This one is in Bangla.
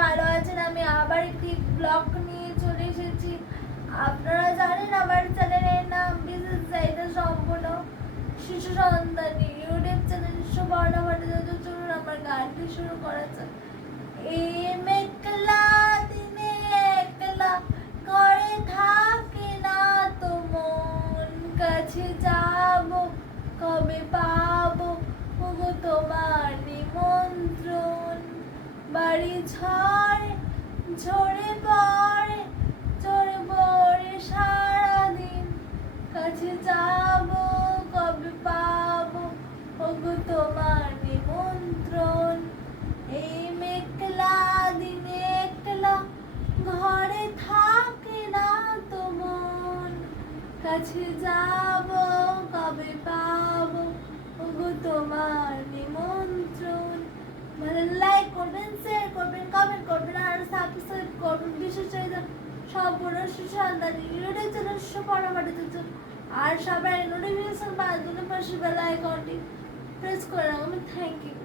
ভালো আছেন, আমি আবার একটি ব্লগ নিয়ে চলে এসেছি। আপনারা জানেন আমার চ্যানেলের নাম বিশেষ চাহিদা সম্পূর্ণ। শিশু সন্তানী ইউটিউব চ্যানেল সুবর্ণ ভট্টাচার্য, চলুন আমার গানটি শুরু করা যাক। এই মেঘলা দিনে একলা করে থাকে না তো মন। কাছে যাব কবে পাবো বাড়ি ঝড়ে ঝরে পড়ে ঝরে পড়ে সারাদিন কাছে যাব, কবে পাবো? ওগো তোমার নিমন্ত্রণ। এই মেঘলা দিনে একলা ঘরে থাকে না তো মন। কাছে যাব, কবে পাবো? ওগো তোমার নিমন্ত্রণ। সম্পূর্ণ সুসন্তানী ইউটিউব চ্যানেল আর সবাই নোটিফিকেশন পাওয়ার জন্য পাশে বেলা আইকনটি প্রেস করে রাখবেন থ্যাংক ইউ